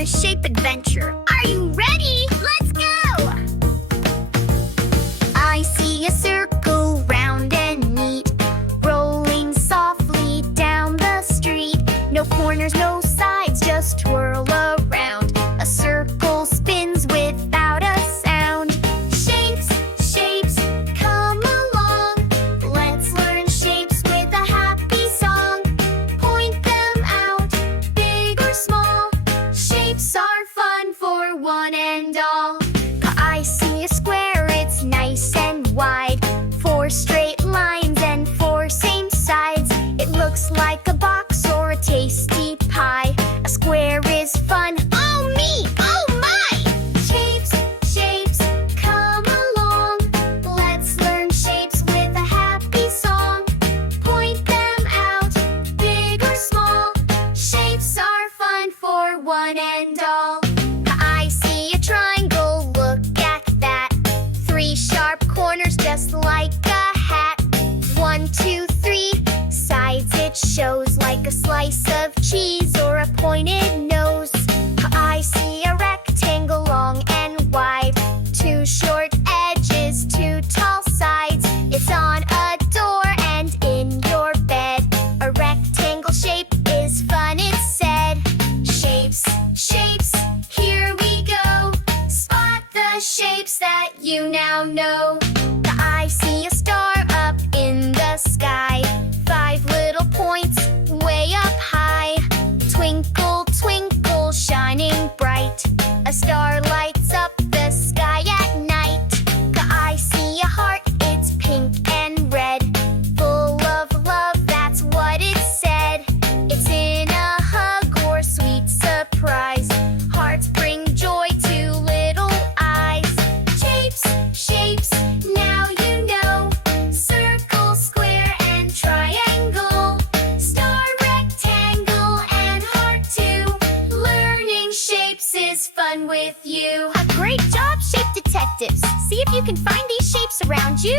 a shape adventure. Are you ready? Let's go! I see a circle round and neat, rolling softly down the street. No corners, no sides, just twirl around. A circle spins without a sound. Shapes, shapes, come along. Let's learn shapes with a happy song. Point them out, big or small. Shapes are fun for one and all. I see a square, it's nice and wide. 4 straight lines and 4 same sides. It looks like a box or a tasty pie. A square is fun. Oh me! Oh my! Shapes, shapes, come along. Let's learn shapes with a happy song. Point them out, big or small. Shapes are fun for one and all. I see a triangle, look at that. 3 sharp corners just like a hat. 1, 2, 3 sides, it shows like a slice of cheese or a pointed nose. I see a rectangle long and wide. 2 short edges, 2 tall sides. It's on a door and in your bed. A rectangle shape is fun, it's said. Shapes, shapes, here we go. Spot the shapes that you now know. I see a star up in the sky. 5 little points way up high. Twinkle, twinkle, shining bright. A star lights up the sky at night. I see a heart, it's pink and red. Full of love, that's what it said. It's in a hug or sweet surprise. Hearts bring joy to little eyes. Shapes, shapes, now you know. Circle, square, and triangle. Star, rectangle, and heart too. Learning shapes is fun with you. A great job, shape detectives. See if you can find these shapes around you.